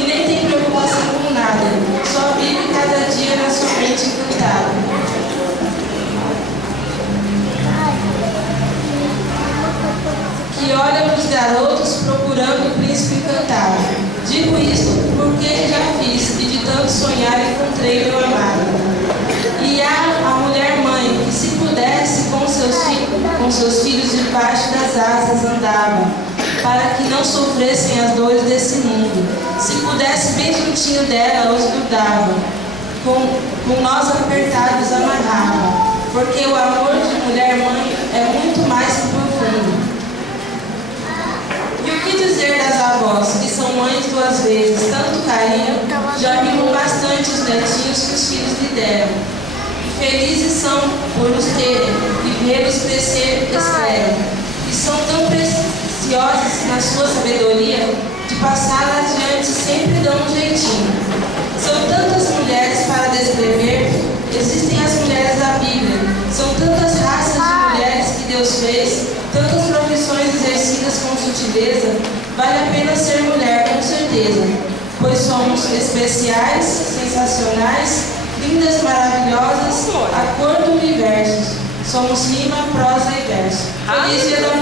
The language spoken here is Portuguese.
e nem tem preocupação com nada, só vive cada dia na sua mente encantada. Que olha para os garotos procurando o príncipe encantado. Digo isso porque já fiz e de tanto sonhar encontrei meu amado. E há a mulher mãe que, se pudesse, com seus filhos debaixo das asas andava, para que não sofressem as dores desse mundo. Se pudesse, bem juntinho dela os grudava, com nós apertados amarrava, porque o amor de mulher mãe é muito mais profundo. E o que dizer das avós, que são mães duas vezes, tanto carinho, já mimam bastante os netinhos que os filhos lhe deram. E felizes são por os terem e vê-los crescer esperam. E são tão preciosas na sua sabedoria, de passar adiante sempre dão um jeitinho. São tantas mulheres para descrever, existem as mulheres da Bíblia. São tantas raças de mulheres que Deus fez, tantas profissões exercidas com sutileza, vale a pena ser mulher, com certeza, pois somos especiais, sensacionais, lindas, maravilhosas, a cor do universo. Somos rima, prosa e verso. Feliz Dia da